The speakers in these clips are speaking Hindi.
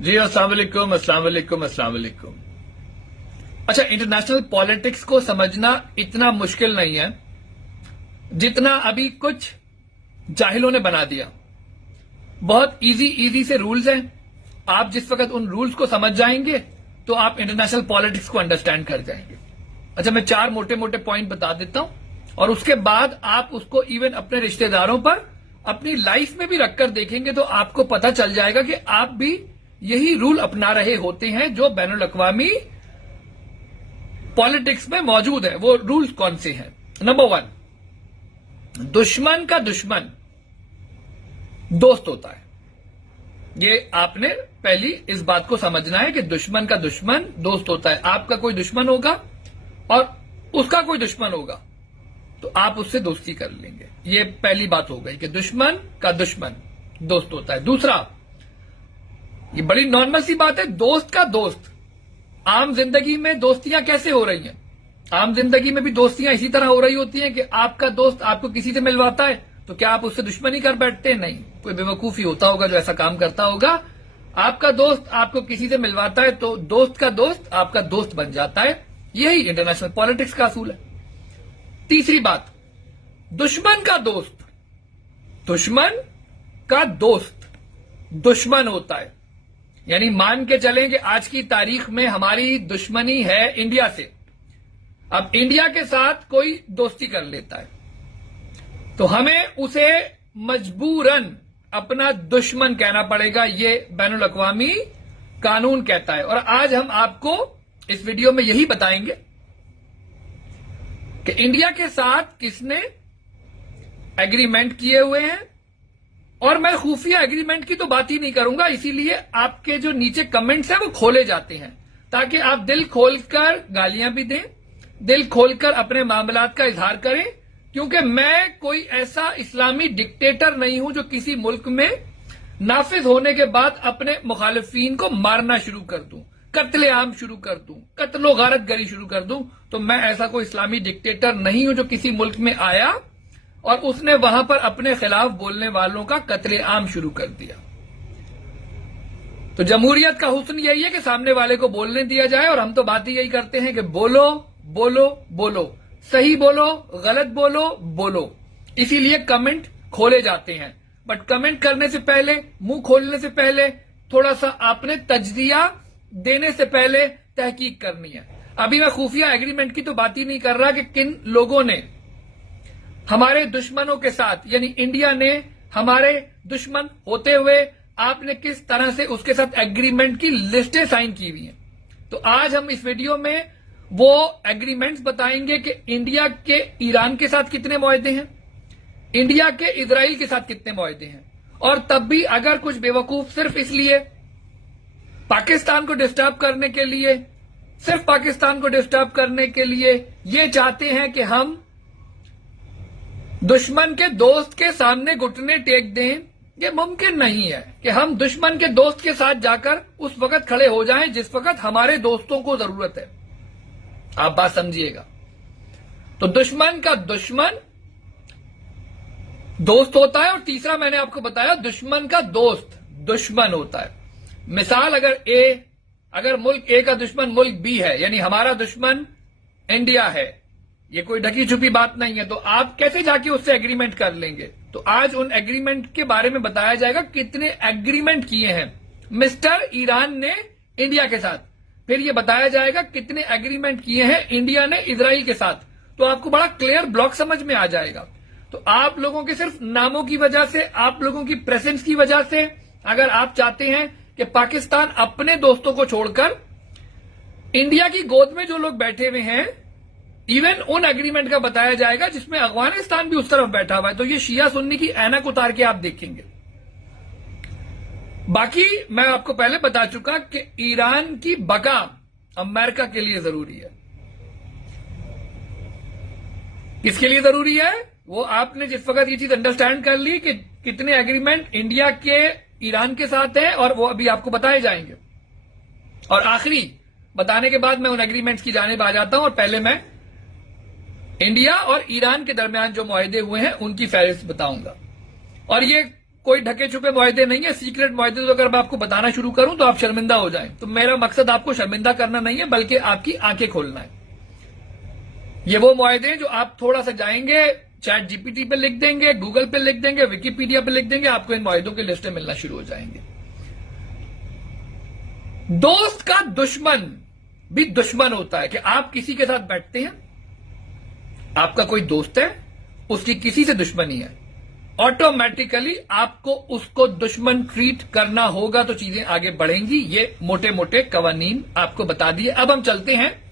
जी अस्सलाम वालेकुम, अस्सलाम वालेकुम, अस्सलाम वालेकुम। अच्छा, इंटरनेशनल पॉलिटिक्स को समझना इतना मुश्किल नहीं है जितना अभी कुछ जाहिलों ने बना दिया। बहुत इजी से रूल्स हैं। आप जिस वक्त उन रूल्स को समझ जाएंगे तो आप इंटरनेशनल पॉलिटिक्स को अंडरस्टैंड कर जाएंगे। अच्छा, मैं 4 मोटे मोटे पॉइंट बता देता हूं और उसके बाद आप उसको इवन अपने रिश्तेदारों पर, अपनी लाइफ में भी रखकर देखेंगे तो आपको पता चल जाएगा कि आप भी यही रूल अपना रहे होते हैं जो बैनुल अक़वामी पॉलिटिक्स में मौजूद है। वो रूल्स कौन से हैं? नंबर 1, दुश्मन का दुश्मन दोस्त होता है। ये आपने पहली इस बात को समझना है कि दुश्मन का दुश्मन दोस्त होता है। आपका कोई दुश्मन होगा और उसका कोई दुश्मन होगा तो आप उससे दोस्ती कर लेंगे। ये पहली बात हो गई कि दुश्मन का दुश्मन दोस्त होता है। दूसरा, ये बड़ी नॉर्मल सी बात है, दोस्त का दोस्त। आम जिंदगी में दोस्तियां कैसे हो रही हैं? आम जिंदगी में भी दोस्तियां इसी तरह हो रही होती हैं कि आपका दोस्त आपको किसी से मिलवाता है तो क्या आप उससे दुश्मनी कर बैठते हैं? नहीं, कोई बेवकूफी होता होगा जो ऐसा काम करता होगा। आपका दोस्त आपको किसी से मिलवाता है तो दोस्त का दोस्त आपका दोस्त बन जाता है। यही इंटरनेशनल पॉलिटिक्स का असूल है। तीसरी बात, दुश्मन का दोस्त, दुश्मन का दोस्त दुश्मन होता है। यानी मान के चलें कि आज की तारीख में हमारी दुश्मनी है इंडिया से। अब इंडिया के साथ कोई दोस्ती कर लेता है तो हमें उसे मजबूरन अपना दुश्मन कहना पड़ेगा। ये बैनुल अक़वामी कानून कहता है। और आज हम आपको इस वीडियो में यही बताएंगे कि इंडिया के साथ किसने एग्रीमेंट किए हुए हैं। और मैं खुफिया एग्रीमेंट की तो बात ही नहीं करूंगा, इसीलिए आपके जो नीचे कमेंट्स हैं वो खोले जाते हैं ताकि आप दिल खोलकर गालियां भी दें, दिल खोलकर अपने मामलात का इजहार करें। क्योंकि मैं कोई ऐसा इस्लामी डिक्टेटर नहीं हूं जो किसी मुल्क में नाफिज होने के बाद अपने मुखालिफिन को मारना शुरू कर दूं, कत्लेआम शुरू कर दूं, कत्लो गारत गरी शुरू कर दूं। तो मैं ऐसा कोई इस्लामी डिक्टेटर नहीं हूं जो किसी मुल्क में आया और उसने वहां पर अपने खिलाफ बोलने वालों का कत्लेआम शुरू कर दिया। तो जमहूरियत का हुस्न यही है कि सामने वाले को बोलने दिया जाए। और हम तो बात ही यही करते हैं कि बोलो बोलो बोलो, सही बोलो, गलत बोलो बोलो। इसीलिए कमेंट खोले जाते हैं। बट कमेंट करने से पहले, मुंह खोलने से पहले थोड़ा सा आपने तजदिया देने से पहले तहकीक करनी है। अभी मैं खुफिया एग्रीमेंट की तो बात ही नहीं कर रहा कि किन लोगों ने हमारे दुश्मनों के साथ, यानी इंडिया ने हमारे दुश्मन होते हुए आपने किस तरह से उसके साथ एग्रीमेंट की लिस्टें साइन की हुई हैं। तो आज हम इस वीडियो में वो एग्रीमेंट्स बताएंगे कि इंडिया के ईरान के साथ कितने मुआहदे हैं, इंडिया के इजराइल के साथ कितने मुआहदे हैं। और तब भी अगर कुछ बेवकूफ सिर्फ इसलिए पाकिस्तान को डिस्टर्ब करने के लिए, सिर्फ पाकिस्तान को डिस्टर्ब करने के लिए ये चाहते हैं कि हम दुश्मन के दोस्त के सामने घुटने टेक दें, ये मुमकिन नहीं है कि हम दुश्मन के दोस्त के साथ जाकर उस वक्त खड़े हो जाएं जिस वक्त हमारे दोस्तों को जरूरत है। आप बात समझिएगा। तो दुश्मन का दुश्मन दोस्त होता है। और तीसरा मैंने आपको बताया, दुश्मन का दोस्त दुश्मन होता है। मिसाल, अगर मुल्क ए का दुश्मन मुल्क बी है, यानी हमारा दुश्मन इंडिया है, ये कोई ढकी छुपी बात नहीं है, तो आप कैसे जाके उससे एग्रीमेंट कर लेंगे? तो आज उन एग्रीमेंट के बारे में बताया जाएगा कितने एग्रीमेंट किए हैं मिस्टर ईरान ने इंडिया के साथ। फिर ये बताया जाएगा कितने एग्रीमेंट किए हैं इंडिया ने इजराइल के साथ। तो आपको बड़ा क्लियर ब्लॉक समझ में आ जाएगा। तो आप लोगों के सिर्फ नामों की वजह से, आप लोगों की प्रेजेंस की वजह से, अगर आप चाहते हैं कि पाकिस्तान अपने दोस्तों को छोड़कर इंडिया की गोद में जो लोग बैठे हुए हैं, इवन उन एग्रीमेंट का बताया जाएगा जिसमें अफगानिस्तान भी उस तरफ बैठा हुआ है। तो ये शिया सुन्नी की ऐनक उतार के आप देखेंगे। बाकी मैं आपको पहले बता चुका कि ईरान की बका अमेरिका के लिए जरूरी है। किसके लिए जरूरी है? वो आपने जिस वक्त ये चीज अंडरस्टैंड कर ली कि कितने एग्रीमेंट इंडिया के ईरान के साथ हैं, और वो अभी आपको बताए जाएंगे। और आखिरी बताने के बाद मैं उन एग्रीमेंट्स की जानिब आ जाता हूं। और पहले मैं इंडिया और ईरान के दरमियान जो मुआहदे हुए हैं उनकी फहरिस्त बताऊंगा। और ये कोई ढके छुपे मुआहदे नहीं है, सीक्रेट मुआहदे। तो अगर मैं आपको बताना शुरू करूं तो आप शर्मिंदा हो जाएं। तो मेरा मकसद आपको शर्मिंदा करना नहीं है, बल्कि आपकी आंखें खोलना है। ये वो मुआहदे हैं जो आप थोड़ा सा जाएंगे, चैट जीपीटी पे लिख देंगे, गूगल पे लिख देंगे, विकिपीडिया पे लिख देंगे, आपको इन मुआहदों की लिस्टें मिलना शुरू हो जाएंगे। दोस्त का दुश्मन भी दुश्मन होता है कि आप किसी के साथ बैठते हैं, आपका कोई दोस्त है, उसकी किसी से दुश्मनी है, ऑटोमेटिकली आपको उसको दुश्मन ट्रीट करना होगा, तो चीजें आगे बढ़ेंगी। ये मोटे मोटे कवानीन आपको बता दिए। अब हम चलते हैं,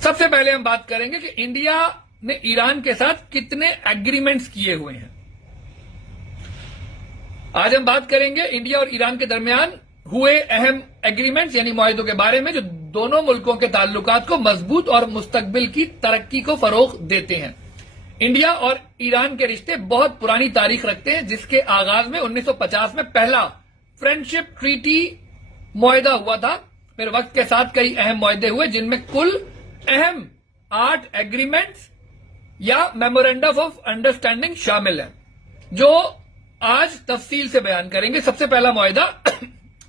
सबसे पहले हम बात करेंगे कि इंडिया ने ईरान के साथ कितने एग्रीमेंट्स किए हुए हैं। आज हम बात करेंगे इंडिया और ईरान के दरमियान हुए अहम एग्रीमेंट्स यानी मुआहदों के बारे में, जो दोनों मुल्कों के ताल्लुकात को मजबूत और मुस्तकबिल की तरक्की को फरोग देते हैं। इंडिया और ईरान के रिश्ते बहुत पुरानी तारीख रखते हैं, जिसके आगाज में 1950 में पहला फ्रेंडशिप ट्रीटी मुआहदा हुआ था। फिर वक्त के साथ कई अहम मुआहदे हुए, जिनमें कुल अहम 8 एग्रीमेंट्स या मेमोरेंडम ऑफ अंडरस्टैंडिंग शामिल है, जो आज तफसील से बयान करेंगे। सबसे पहला मुआहदा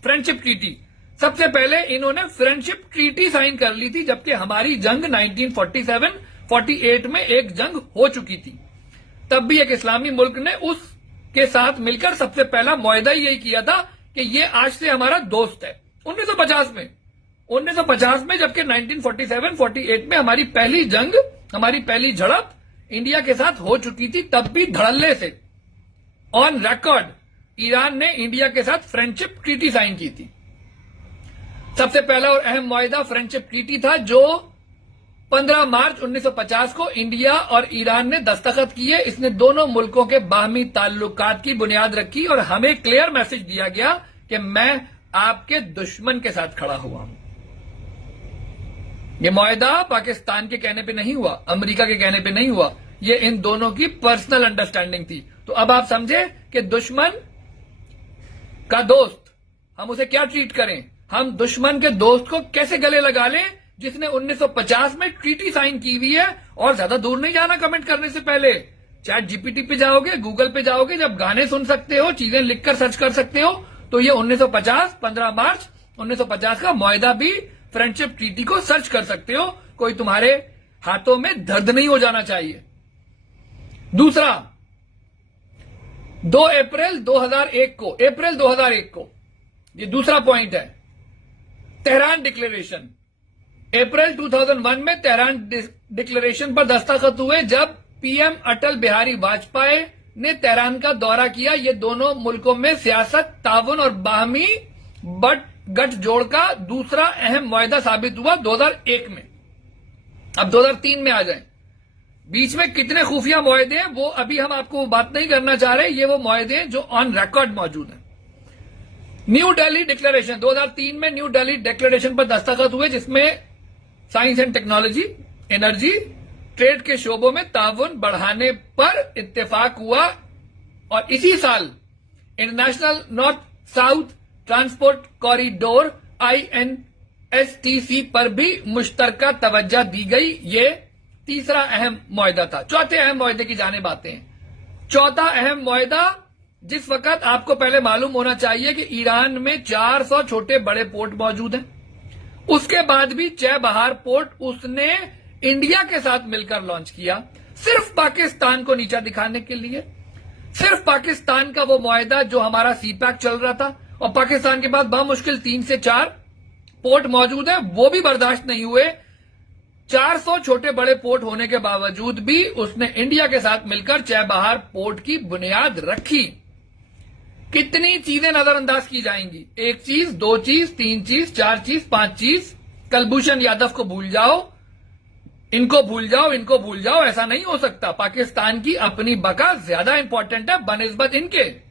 फ्रेंडशिप ट्रीटी। सबसे पहले इन्होंने फ्रेंडशिप ट्रीटी साइन कर ली थी, जबकि हमारी जंग 1947-48 में एक जंग हो चुकी थी। तब भी एक इस्लामी मुल्क ने उसके साथ मिलकर सबसे पहला मुआहदा यही किया था कि ये आज से हमारा दोस्त है। 1950 में, जबकि 1947-48 में हमारी पहली जंग, हमारी पहली झड़प इंडिया के साथ हो चुकी थी। तब भी धड़ल्ले से ऑन रिकॉर्ड ईरान ने इंडिया के साथ फ्रेंडशिप ट्रीटी साइन की थी। सबसे पहला और अहम मुआहदा फ्रेंडशिप ट्रीटी था, जो 15 मार्च 1950 को इंडिया और ईरान ने दस्तखत किए। इसने दोनों मुल्कों के बाहमी ताल्लुकात की बुनियाद रखी और हमें क्लियर मैसेज दिया गया कि मैं आपके दुश्मन के साथ खड़ा हुआ हूं। यह मुआहदा पाकिस्तान के कहने पे नहीं हुआ, अमेरिका के कहने पे नहीं हुआ, ये इन दोनों की पर्सनल अंडरस्टैंडिंग थी। तो अब आप समझे कि दुश्मन का दोस्त, हम उसे क्या ट्रीट करें, हम दुश्मन के दोस्त को कैसे गले लगा लें, जिसने 1950 में ट्रीटी साइन की हुई है। और ज्यादा दूर नहीं जाना कमेंट करने से पहले, चैट जीपीटी पे जाओगे, गूगल पे जाओगे, जब गाने सुन सकते हो, चीजें लिखकर सर्च कर सकते हो, तो ये 1950 15 मार्च 1950 का मुआहदा भी फ्रेंडशिप ट्रीटी को सर्च कर सकते हो। कोई तुम्हारे हाथों में दर्द नहीं हो जाना चाहिए। दूसरा, 2 अप्रैल 2001 को ये दूसरा पॉइंट है, तेहरान डिक्लेरेशन। अप्रैल 2001 में तेहरान डिक्लेरेशन पर दस्तखत हुए, जब पीएम अटल बिहारी वाजपेयी ने तेहरान का दौरा किया। ये दोनों मुल्कों में सियासत, ताउन और बाहमी गठजोड़ का दूसरा अहम मुआहदा साबित हुआ 2001 में। अब 2003 में आ जाएं। बीच में कितने खुफिया मुआहदे हैं वो अभी हम आपको बात नहीं करना चाह रहे। ये वो मुआहदे हैं जो ऑन रिकॉर्ड मौजूद हैं। न्यू दिल्ली डिक्लेरेशन 2003 में न्यू दिल्ली डिक्लेरेशन पर दस्तखत हुए, जिसमें science and technology, energy, trade के शोबों में ताउन बढ़ाने पर इत्तेफाक हुआ। और इसी साल international north south transport corridor INSTC पर भी मुश्तरका तवज्जो दी गई। ये तीसरा अहम मुआहदा था। चौथे अहम मुआहदे की जानिब आते हैं। चौथा अहम मुआहदा, जिस वक्त आपको पहले मालूम होना चाहिए कि ईरान में 400 छोटे बड़े पोर्ट मौजूद हैं, उसके बाद भी चबहार पोर्ट उसने इंडिया के साथ मिलकर लॉन्च किया, सिर्फ पाकिस्तान को नीचा दिखाने के लिए। सिर्फ पाकिस्तान का वो मुआहदा जो हमारा सीपैक चल रहा था, और पाकिस्तान के पास बामुश्किल 3 से 4 पोर्ट मौजूद है, वो भी बर्दाश्त नहीं हुए। 400 छोटे बड़े पोर्ट होने के बावजूद भी उसने इंडिया के साथ मिलकर चबहार पोर्ट की बुनियाद रखी। कितनी चीजें नजरअंदाज की जाएंगी? 1 चीज, 2 चीज, 3 चीज, 4 चीज, 5 चीज। कुलभूषण यादव को भूल जाओ, इनको भूल जाओ, इनको भूल जाओ, ऐसा नहीं हो सकता। पाकिस्तान की अपनी बका ज्यादा इंपॉर्टेंट है बनिस्बत इनके।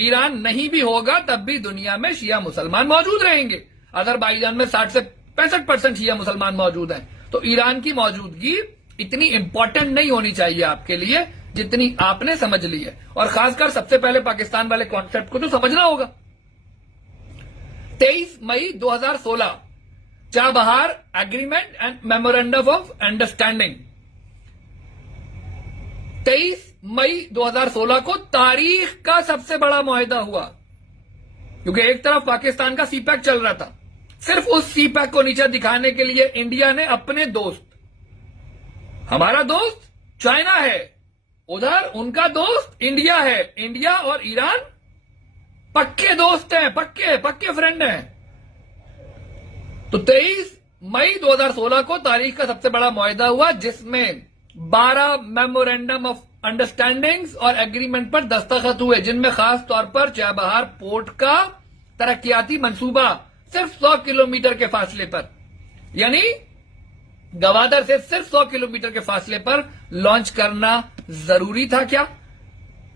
ईरान नहीं भी होगा तब भी दुनिया में शिया मुसलमान मौजूद रहेंगे। अजरबैजान में 60 से 65% शिया मुसलमान मौजूद हैं। तो ईरान की मौजूदगी इतनी इंपॉर्टेंट नहीं होनी चाहिए आपके लिए जितनी आपने समझ ली है। और खासकर सबसे पहले पाकिस्तान वाले कॉन्सेप्ट को तो समझना होगा। 23 मई 2016 Chabahar agreement and memorandum of understanding. 23 मई 2016 को तारीख का सबसे बड़ा मुआहिदा हुआ, क्योंकि एक तरफ पाकिस्तान का सीपैक चल रहा था। सिर्फ उस सीपैक को नीचे दिखाने के लिए इंडिया ने अपने दोस्त, हमारा दोस्त चाइना है, उधर उनका दोस्त इंडिया है, इंडिया और ईरान पक्के दोस्त हैं, पक्के फ्रेंड हैं। तो 23 मई 2016 को तारीख का सबसे बड़ा मुआहिदा हुआ, जिसमें 12 मेमोरेंडम ऑफ अंडरस्टैंडिंग्स और एग्रीमेंट पर दस्तखत हुए, जिनमें खास तौर पर चाबहार पोर्ट का तरक्याती मंसूबा सिर्फ 100 किलोमीटर के फासले पर, यानी गवादर से सिर्फ 100 किलोमीटर के फासले पर लॉन्च करना जरूरी था क्या?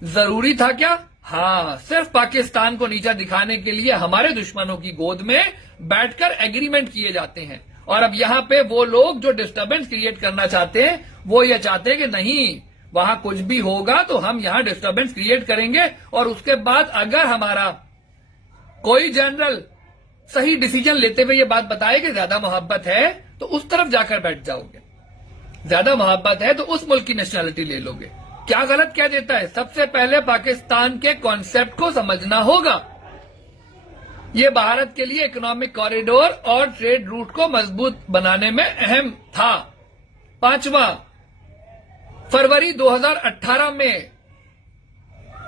जरूरी था क्या? हां, सिर्फ पाकिस्तान को नीचा दिखाने के लिए हमारे दुश्मनों की गोद में बैठकर एग्रीमेंट किए जाते हैं। और अब यहां पे वो लोग जो डिस्टर्बेंस क्रिएट करना चाहते हैं, वो ये चाहते हैं कि नहीं, वहां कुछ भी होगा तो हम यहां डिस्टर्बेंस क्रिएट करेंगे, और उसके बाद अगर हमारा कोई जनरल सही डिसीजन लेते हुए ये बात बताए कि ज्यादा मोहब्बत है तो उस तरफ जाकर बैठ जाओगे, ज्यादा मोहब्बत है तो उस मुल्क की नेशनैलिटी ले लोगे। क्या गलत क्या देता है? सबसे पहले पाकिस्तान के कॉन्सेप्ट को समझना होगा। यह भारत के लिए इकोनॉमिक कॉरिडोर और ट्रेड रूट को मजबूत बनाने में अहम था। 5वां, फरवरी 2018 में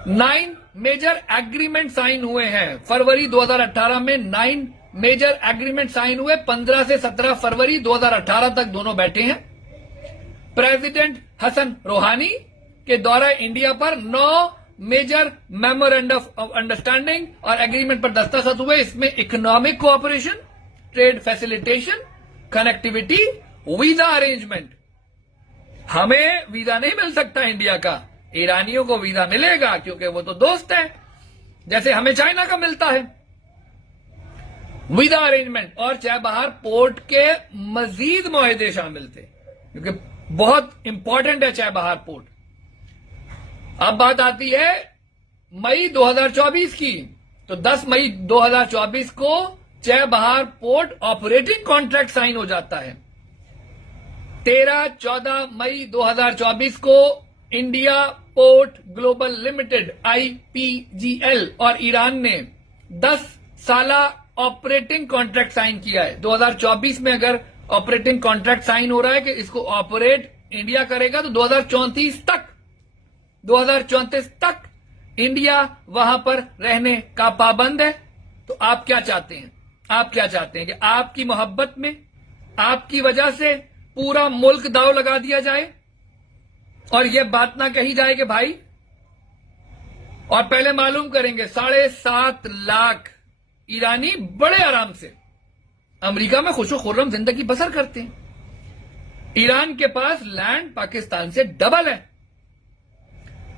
9 मेजर एग्रीमेंट साइन हुए हैं। फरवरी 2018 में 9 मेजर एग्रीमेंट साइन हुए। 15 से 17 फरवरी 2018 तक दोनों बैठे हैं। प्रेसिडेंट हसन रोहानी के द्वारा इंडिया पर 9 मेजर मेमोरेंडम ऑफ अंडरस्टैंडिंग और एग्रीमेंट पर दस्तखत हुए। इसमें economic cooperation, trade facilitation, connectivity, visa arrangement. हमें वीजा नहीं मिल सकता इंडिया का, ईरानियों को वीजा मिलेगा क्योंकि वो तो दोस्त है, जैसे हमें चाइना का मिलता है। वीजा अरेंजमेंट और चाबहार पोर्ट के मजीद मुआहिदे शामिल थे, क्योंकि बहुत इंपॉर्टेंट है चाबहार पोर्ट। अब बात आती है मई 2024 की, तो 10 मई 2024 को Chabahar port operating contract sign हो जाता है। 13-14 मई 2024 को India port global limited IPGL और ईरान ने 10 साला ऑपरेटिंग कॉन्ट्रैक्ट साइन किया है। 2024 में अगर ऑपरेटिंग कॉन्ट्रैक्ट साइन हो रहा है कि इसको ऑपरेट इंडिया करेगा, तो 2034 तक इंडिया वहां पर रहने का पाबंद है। तो आप क्या चाहते हैं? आप क्या चाहते हैं कि आपकी मोहब्बत में, आपकी वजह से पूरा मुल्क दाव लगा दिया जाए और यह बात ना कही जाए कि भाई, और पहले मालूम करेंगे 7.5 लाख ईरानी बड़े आराम से अमेरिका में खुशो खुर्रम जिंदगी बसर करते हैं। ईरान के पास लैंड पाकिस्तान से डबल है,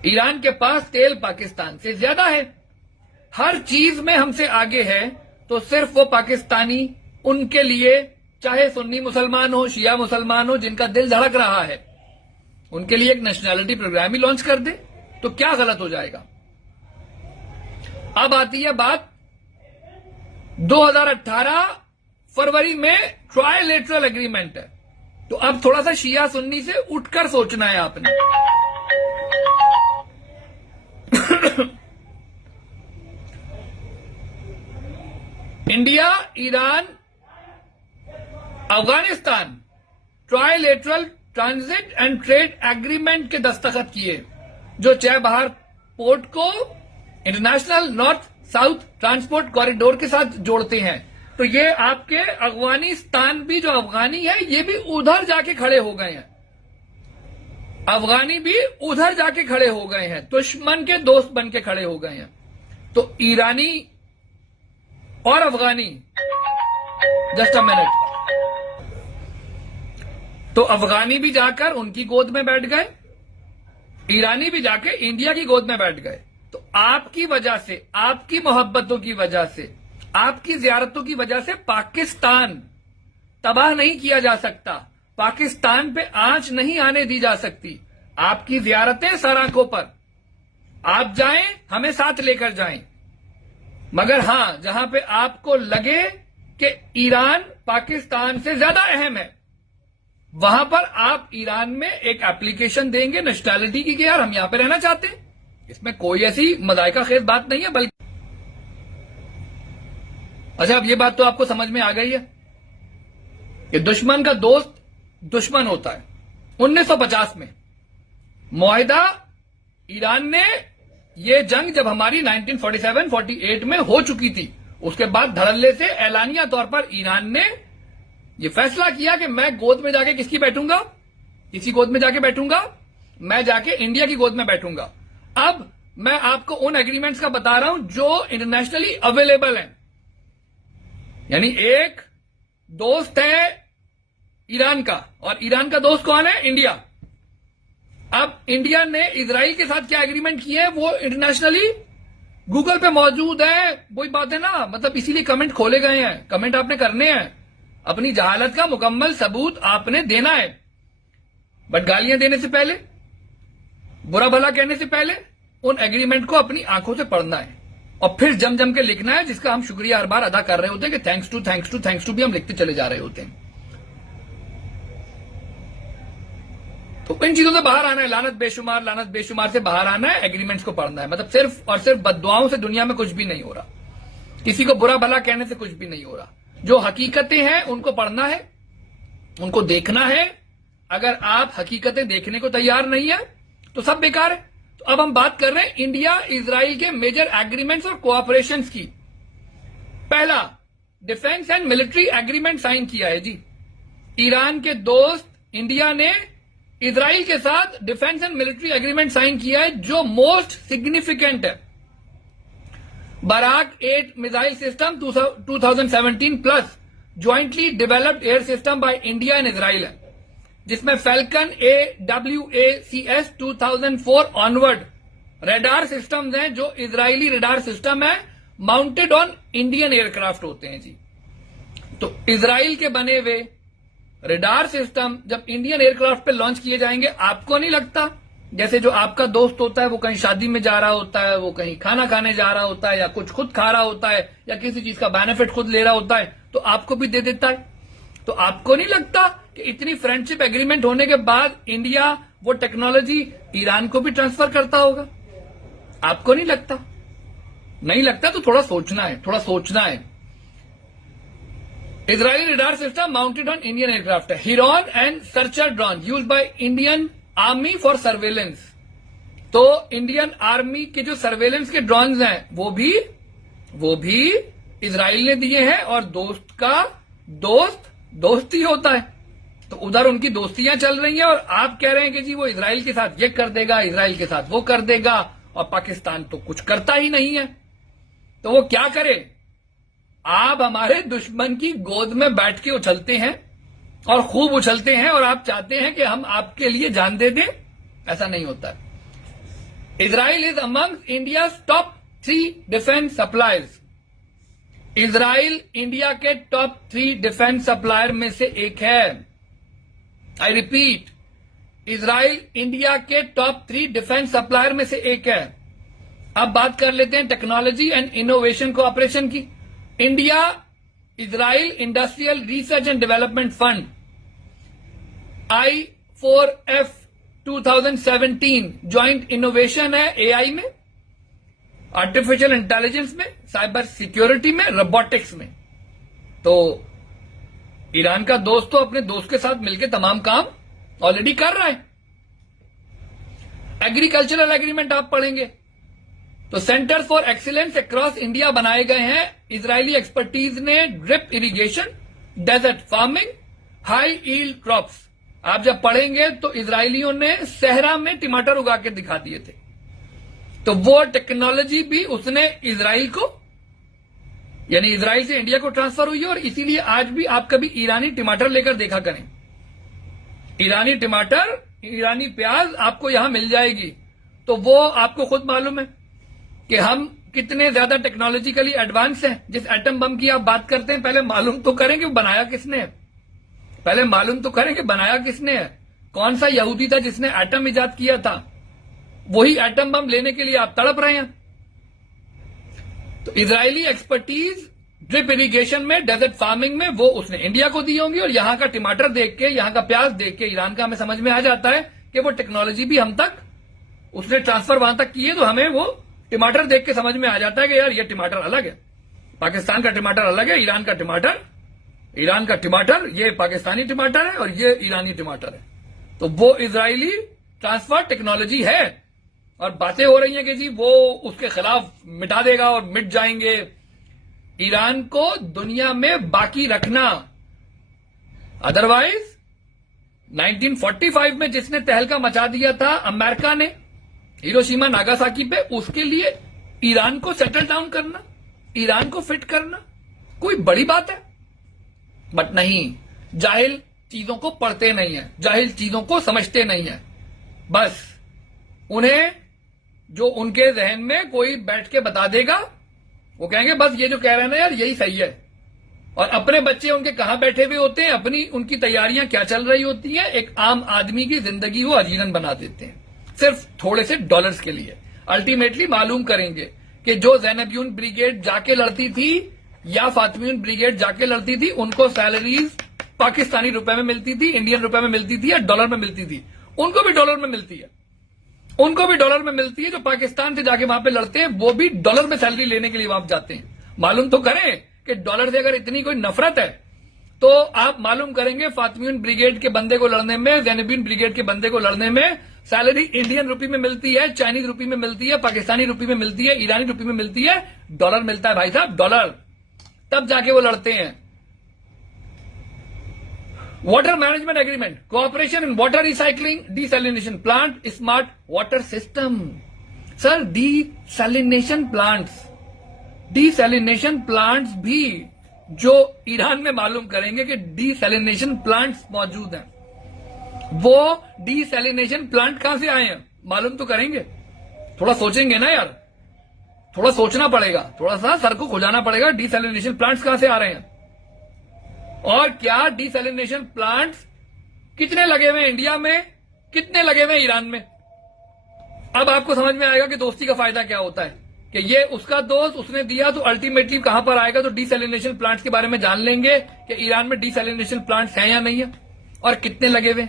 ईरान के पास तेल पाकिस्तान से ज्यादा है, हर चीज में हमसे आगे है। तो सिर्फ वो पाकिस्तानी उनके लिए, चाहे सुन्नी मुसलमान हो, शिया मुसलमान हो, जिनका दिल धड़क रहा है, उनके लिए एक नेशनैलिटी प्रोग्राम ही लॉन्च कर दे, तो क्या गलत हो जाएगा? अब आती है बात 2018 फरवरी में ट्राइलेटरल एग्रीमेंट है। तो अब थोड़ा सा शिया सुन्नी से उठकर सोचना है आपने। India, Iran, Afghanistan trilateral transit and trade agreement के दस्तखत किए, जो चाबहार पोर्ट को international north south transport corridor के साथ जोड़ते हैं। तो ये आपके अफगानिस्तान भी, जो अफगानी है, ये भी उधर जाके खड़े हो गए हैं। अफगानी भी उधर जाके खड़े हो गए हैं, दुश्मन के दोस्त बन के खड़े हो गए हैं। तो ईरानी और अफगानी, जस्ट अ मिनट, तो अफगानी भी जाकर उनकी गोद में बैठ गए, ईरानी भी जाके इंडिया की गोद में बैठ गए। तो आपकी वजह से, आपकी मोहब्बतों की वजह से, आपकी जियारतों की वजह से पाकिस्तान तबाह नहीं किया जा सकता, पाकिस्तान पे आंच नहीं आने दी जा सकती। आपकी जियारतें सर आंखों पर, आप जाएं, हमें साथ लेकर जाएं, मगर हां, जहां पे आपको लगे कि ईरान पाकिस्तान से ज्यादा अहम है, वहां पर आप ईरान में एक एप्लीकेशन देंगे नेशनैलिटी की कि यार हम यहां पे रहना चाहते हैं। इसमें कोई ऐसी मजायका खेज बात नहीं है, बल्कि अच्छा, अब ये बात तो आपको समझ में आ गई है कि दुश्मन का दोस्त दुश्मन होता है। 1950 में मुआहिदा ईरान ने ये जंग जब हमारी 1947-48 में हो चुकी थी, उसके बाद धड़ल्ले से ऐलानिया तौर पर ईरान ने ये फैसला किया कि मैं गोद में जाके किसकी बैठूंगा, किसी गोद में जाके बैठूंगा, मैं जाके इंडिया की गोद में बैठूंगा। अब मैं आपको उन एग्रीमेंट्स का बता रहा हूं जो इंटरनेशनली अवेलेबल हैं। यानी एक दोस्त है ईरान का, और ईरान का दोस्त कौन है? इंडिया। अब इंडिया ने इजराइल के साथ क्या एग्रीमेंट किए हैं वो इंटरनेशनली गूगल पे मौजूद है। वही बात है ना, मतलब इसीलिए कमेंट खोले गए हैं, कमेंट आपने करने हैं, अपनी जहालत का मुकम्मल सबूत आपने देना है। बट गालियां देने से पहले, बुरा भला कहने से पहले उन एग्रीमेंट को अपनी आंखों से पढ़ना है और फिर जम जम के लिखना है, जिसका हम शुक्रिया हर बार अदा कर रहे होते हैं कि थैंक्स टू भी हम लिखते चले जा रहे होते हैं। तो इन चीजों से बाहर आना है, लानत बेशुमार से बाहर आना है, एग्रीमेंट्स को पढ़ना है। मतलब सिर्फ और सिर्फ बद्दुआओं से दुनिया में कुछ भी नहीं हो रहा, किसी को बुरा भला कहने से कुछ भी नहीं हो रहा। जो हकीकतें हैं उनको पढ़ना है, उनको देखना है। अगर आप हकीकतें देखने को तैयार नहीं है तो सब बेकार है। तो अब हम बात कर रहे हैं इंडिया इजराइल के मेजर एग्रीमेंट्स और कोऑपरेशंस की। पहला, defence and military agreement sign किया है जी। ईरान के दोस्त इंडिया ने इजराइल के साथ defence and military agreement sign किया है जो मोस्ट सिग्निफिकेंट है। Barak 8 missile system 2017 plus jointly developed air system by India and Israel है, जिसमें falcon AWACS 2004 onward radar systems हैं, जो इजरायली रेडार सिस्टम है, माउंटेड ऑन इंडियन एयरक्राफ्ट होते हैं जी। तो इजराइल के बने हुए रेडार सिस्टम जब इंडियन एयरक्राफ्ट पे लॉन्च किए जाएंगे, आपको नहीं लगता जैसे जो आपका दोस्त होता है वो कहीं शादी में जा रहा होता है, वो कहीं खाना खाने जा रहा होता है, या कुछ खुद खा रहा होता है, या किसी चीज का बेनिफिट खुद ले रहा होता है, तो आपको भी दे देता है। तो आपको नहीं लगता कि इतनी फ्रेंडशिप एग्रीमेंट होने के बाद इंडिया वो टेक्नोलॉजी ईरान को भी ट्रांसफर करता होगा? आपको नहीं लगता? नहीं लगता तो थोड़ा सोचना है। Israeli radar system mounted on Indian aircraft है। Heron and Searcher drone used by Indian Army for surveillance. तो इंडियन आर्मी के जो सर्वेलेंस के ड्रोन्स हैं वो भी इजराइल ने दिए हैं, और दोस्त का दोस्त ही होता है। तो उधर उनकी दोस्तियां चल रही हैं और आप कह रहे हैं कि जी वो इजराइल के साथ ये कर देगा, इजराइल के साथ वो कर देगा, और पाकिस्तान तो कुछ करता ही नहीं है। तो वो क्या करे? आप हमारे दुश्मन की गोद में बैठ के उछलते हैं और खूब उछलते हैं, और आप चाहते हैं कि हम आपके लिए जान दे दें। ऐसा नहीं होता। Israel is among India top 3 defence suppliers. Israel India के टॉप 3 डिफेंस सप्लायर में से एक है। आई रिपीट, इजराइल इंडिया के टॉप 3 डिफेंस सप्लायर में से एक है। अब बात कर लेते हैं टेक्नोलॉजी एंड इनोवेशन कोऑपरेशन की। India Israel industrial research and development fund I4F 2017 joint innovation है एआई में, आर्टिफिशियल इंटेलिजेंस में, साइबर सिक्योरिटी में, रोबोटिक्स में। तो ईरान का दोस्त तो अपने दोस्त के साथ मिलकर तमाम काम ऑलरेडी कर रहा है। एग्रीकल्चरल एग्रीमेंट आप पढ़ेंगे तो centre for excellence across India बनाए गए हैं। इजरायली एक्सपर्टीज ने drip irrigation, desert farming, high yield crops. आप जब पढ़ेंगे तो इजरायलियों ने सहरा में टमाटर उगा के दिखा दिए थे। तो वो टेक्नोलॉजी भी उसने इजराइल को, यानी इजराइल से इंडिया को ट्रांसफर हुई है। और इसीलिए आज भी आप कभी ईरानी टमाटर लेकर देखा करें, ईरानी टमाटर, ईरानी प्याज आपको यहां मिल जाएगी। तो वो आपको खुद मालूम है कि हम कितने ज्यादा टेक्नोलॉजिकली एडवांस हैं। जिस एटम बम की आप बात करते हैं, पहले मालूम तो करें कि बनाया किसने है, पहले मालूम तो करें कि बनाया किसने है। कौन सा यहूदी था जिसने एटम इजाद किया था? वही एटम बम लेने के लिए आप तड़प रहे हैं। तो इजरायली एक्सपर्टीज ड्रिप इरिगेशन में, डेजर्ट फार्मिंग में, वो उसने इंडिया को दी होंगी। और यहां का टमाटर देख के, यहां का प्याज देख के ईरान का हमें समझ में आ जाता है कि वो टेक्नोलॉजी भी हम तक उसने ट्रांसफर वहां तक की है। तो हमें वो टमाटर देख के समझ में आ जाता है कि यार ये टमाटर अलग है, पाकिस्तान का टमाटर अलग है, ईरान का टमाटर ये पाकिस्तानी टमाटर है और ये ईरानी टमाटर है। तो वो इजरायली ट्रांसफर टेक्नोलॉजी है। और बातें हो रही हैं कि जी वो उसके खिलाफ मिटा देगा और मिट जाएंगे। ईरान को दुनिया में बाकी रखना, अदरवाइज 1945 में जिसने तहलका मचा दिया था अमेरिका ने हिरोशिमा नागासाकी पे, उसके लिए ईरान को सेटल डाउन करना, ईरान को फिट करना कोई बड़ी बात है? बट नहीं, जाहिल चीजों को पढ़ते नहीं है, जाहिल चीजों को समझते नहीं है। बस उन्हें जो उनके जहन में कोई बैठ के बता देगा, वो कहेंगे बस ये जो कह रहे हैं ना यार यही सही है। और अपने बच्चे उनके कहां बैठे हुए होते हैं, अपनी उनकी तैयारियां क्या चल रही होती हैं, एक आम आदमी की जिंदगी को अजीरन बना देते हैं सिर्फ थोड़े से डॉलर्स के लिए। अल्टीमेटली मालूम करेंगे कि जो ज़ैनब ब्रिगेड जाके लड़ती थी या फातिमियुन ब्रिगेड जाके लड़ती थी, उनको सैलरीज पाकिस्तानी रुपए में मिलती थी, इंडियन रुपए में मिलती थी या डॉलर में मिलती थी। उनको भी डॉलर में मिलती है, उनको भी डॉलर में मिलती है। जो पाकिस्तान से जाके वहां पे लड़ते हैं वो भी डॉलर में सैलरी लेने के लिए वहां जाते हैं। मालूम तो करें कि डॉलर से अगर इतनी कोई नफरत है तो आप मालूम करेंगे फातिमियुन ब्रिगेड के बंदे को लड़ने में, ज़ैनबिन ब्रिगेड के बंदे को लड़ने में सैलरी इंडियन रुपी में मिलती है, चाइनीज रुपी में मिलती है, पाकिस्तानी रुपी में मिलती है, ईरानी रुपी में मिलती है, डॉलर मिलता है भाई साहब, डॉलर। तब जाके वो लड़ते हैं। Water management agreement, cooperation in water recycling, desalination plant, smart water system. Sir desalination plants भी जो ईरान में मालूम करेंगे कि डीसैलिनेशन प्लांट्स मौजूद हैं। वो डीसैलिनेशन प्लांट कहां से आए हैं मालूम तो करेंगे। थोड़ा सोचेंगे ना यार, थोड़ा सोचना पड़ेगा, थोड़ा सा सर को खुजाना पड़ेगा। डीसैलिनेशन प्लांट्स कहां से आ रहे हैं और क्या डीसैलिनेशन प्लांट्स कितने लगे हुए इंडिया में, कितने लगे हुए ईरान में। अब आपको समझ में आएगा कि दोस्ती का फायदा क्या होता है, कि ये उसका दोस्त, उसने दिया तो अल्टीमेटली कहां पर आएगा। तो डीसैलिनेशन प्लांट्स के बारे में जान लेंगे कि ईरान में डीसैलिनेशन प्लांट्स हैं या नहीं है और कितने लगे हुए।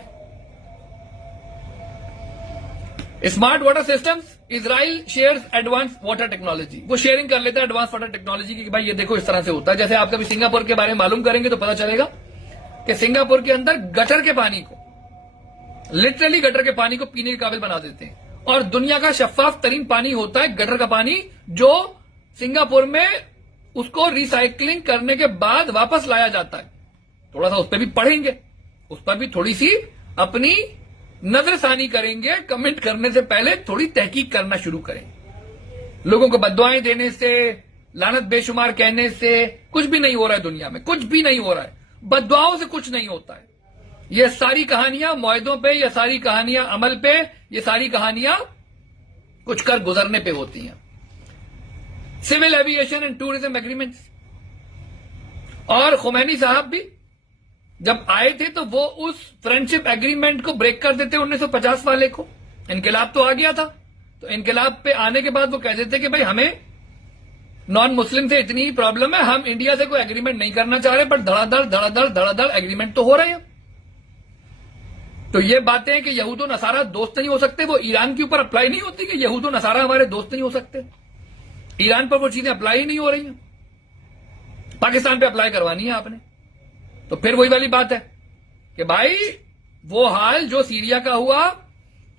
Smart water systems, Israel shares advance water technology. वो शेयरिंग कर लेता है एडवांस वाटर टेक्नोलॉजी की, कि भाई ये देखो इस तरह से होता है। जैसे आप कभी सिंगापुर के बारे में मालूम करेंगे तो पता चलेगा कि सिंगापुर के अंदर गटर के पानी को, लिटरली गटर के पानी को पीने के काबिल बना देते हैं। और दुनिया का शफाफ तरीन पानी होता है गटर का पानी, जो सिंगापुर में उसको रिसाइकलिंग करने के बाद वापस लाया जाता है। थोड़ा सा उस पर भी पढ़ेंगे, उस पर भी थोड़ी सी अपनी नजरसानी करेंगे। कमेंट करने से पहले थोड़ी तहकीक करना शुरू करें। लोगों को बद्दुआएं देने से, लानत बेशुमार कहने से कुछ भी नहीं हो रहा है दुनिया में, कुछ भी नहीं हो रहा है। बद्दुआओं से कुछ नहीं होता है। ये सारी कहानियां मुआहदों पे, ये सारी कहानियां अमल पे, ये सारी कहानियां कुछ कर गुजरने पे होती हैं। Civil aviation and tourism agreements, और खुमैनी साहब भी जब आए थे तो वो उस फ्रेंडशिप एग्रीमेंट को ब्रेक कर देते 1950 वाले को। इनकलाब तो आ गया था, तो इनकलाब पे आने के बाद वो कह देते कि भाई हमें नॉन मुस्लिम से इतनी ही प्रॉब्लम है, हम इंडिया से कोई एग्रीमेंट नहीं करना चाह रहे, पर धड़ाधड़ एग्रीमेंट तो हो रहे हैं। तो ये बातें हैं कि यहूदो नसारा दोस्त नहीं हो सकते, वो ईरान के ऊपर अप्लाई नहीं होती कि यहूदो नसारा हमारे दोस्त नहीं हो सकते। ईरान पर वो चीजें अप्लाई ही नहीं हो रही हैं, पाकिस्तान पे अप्लाई करवानी है आपने। तो फिर वही वाली बात है कि भाई वो हाल जो सीरिया का हुआ,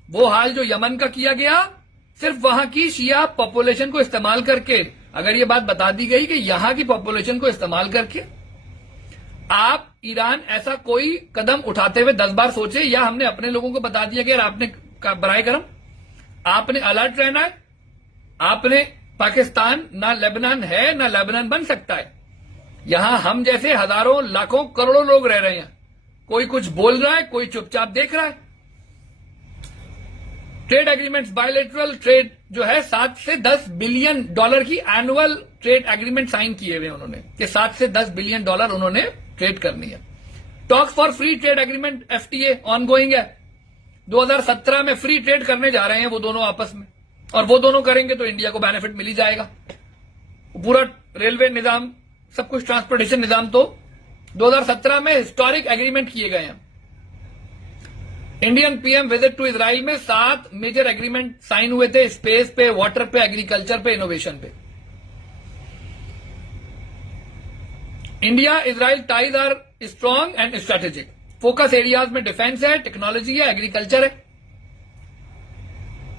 वो हाल जो यमन का किया गया, सिर्फ वहां की शिया पॉपुलेशन को इस्तेमाल करके, अगर ये बात बता दी गई कि यहां की पॉपुलेशन को इस्तेमाल करके आप ईरान ऐसा कोई कदम उठाते हुए 10 बार सोचे, या हमने अपने लोगों को बता दिया कि यार आपने बराए करम आपने अलर्ट रहना है। आपने पाकिस्तान ना लेबनान है ना लेबनान बन सकता है। यहां हम जैसे हजारों लाखों करोड़ों लोग रह रहे हैं, कोई कुछ बोल रहा है, कोई चुपचाप देख रहा है। ट्रेड एग्रीमेंट्स, बायलैटरल ट्रेड जो है 7 से 10 बिलियन डॉलर की एनुअल ट्रेड एग्रीमेंट साइन किए हुए उन्होंने, कि 7 से 10 बिलियन डॉलर उन्होंने ट्रेड करनी है। Talk for free trade agreement FTA ongoing है। 2017 में फ्री ट्रेड करने जा रहे हैं वो दोनों आपस में, और वो दोनों करेंगे तो इंडिया को बेनिफिट मिल ही जाएगा। पूरा रेलवे निजाम सब कुछ ट्रांसपोर्टेशन निजाम तो 2017 में हिस्टोरिक एग्रीमेंट किए गए हैं। Indian PM visit to Israel में 7 मेजर एग्रीमेंट साइन हुए थे, स्पेस पे, वाटर पे, एग्रीकल्चर पे, इनोवेशन पे। India Israel ties are strong and strategic. Focus areas में डिफेंस है, टेक्नोलॉजी है, एग्रीकल्चर है।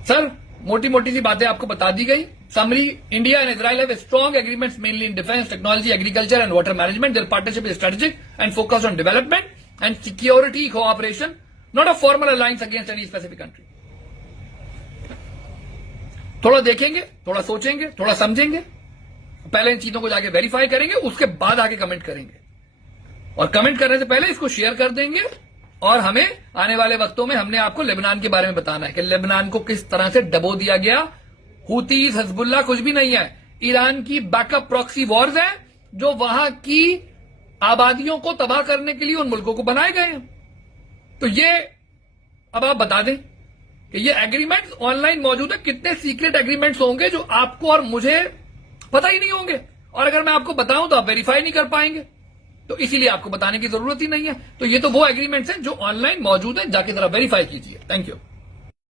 सर मोटी मोटी सी बातें आपको बता दी गई। Summary, India and Israel have strong agreements mainly in defence, technology, agriculture and water management. Their partnership is strategic and focused on development and security cooperation, not a formal alliance against any specific country. थोड़ा देखेंगे, थोड़ा सोचेंगे, थोड़ा समझेंगे, पहले इन चीजों को जाके वेरीफाई करेंगे, उसके बाद आके कमेंट करेंगे। और कमेंट करने से पहले इसको शेयर कर देंगे। और हमें आने वाले वक्तों में हमने आपको लेबनान के बारे में बताना है कि लेबनान को किस तरह से डबो दिया गया। हुतीज, हिजबुल्लाह कुछ भी नहीं है, ईरान की बैकअप प्रॉक्सी वॉर्स है जो वहां की आबादियों को तबाह करने के लिए उन मुल्कों को बनाए गए हैं। तो ये अब आप बता दें कि ये एग्रीमेंट्स ऑनलाइन मौजूद है। कितने सीक्रेट एग्रीमेंट्स होंगे जो आपको और मुझे पता ही नहीं होंगे, और अगर मैं आपको बताऊं तो आप वेरीफाई नहीं कर पाएंगे। तो इसीलिए आपको बताने की जरूरत ही नहीं है। तो ये तो वो एग्रीमेंट्स हैं जो ऑनलाइन मौजूद हैं, जाके जरा वेरीफाई कीजिए। Thank you.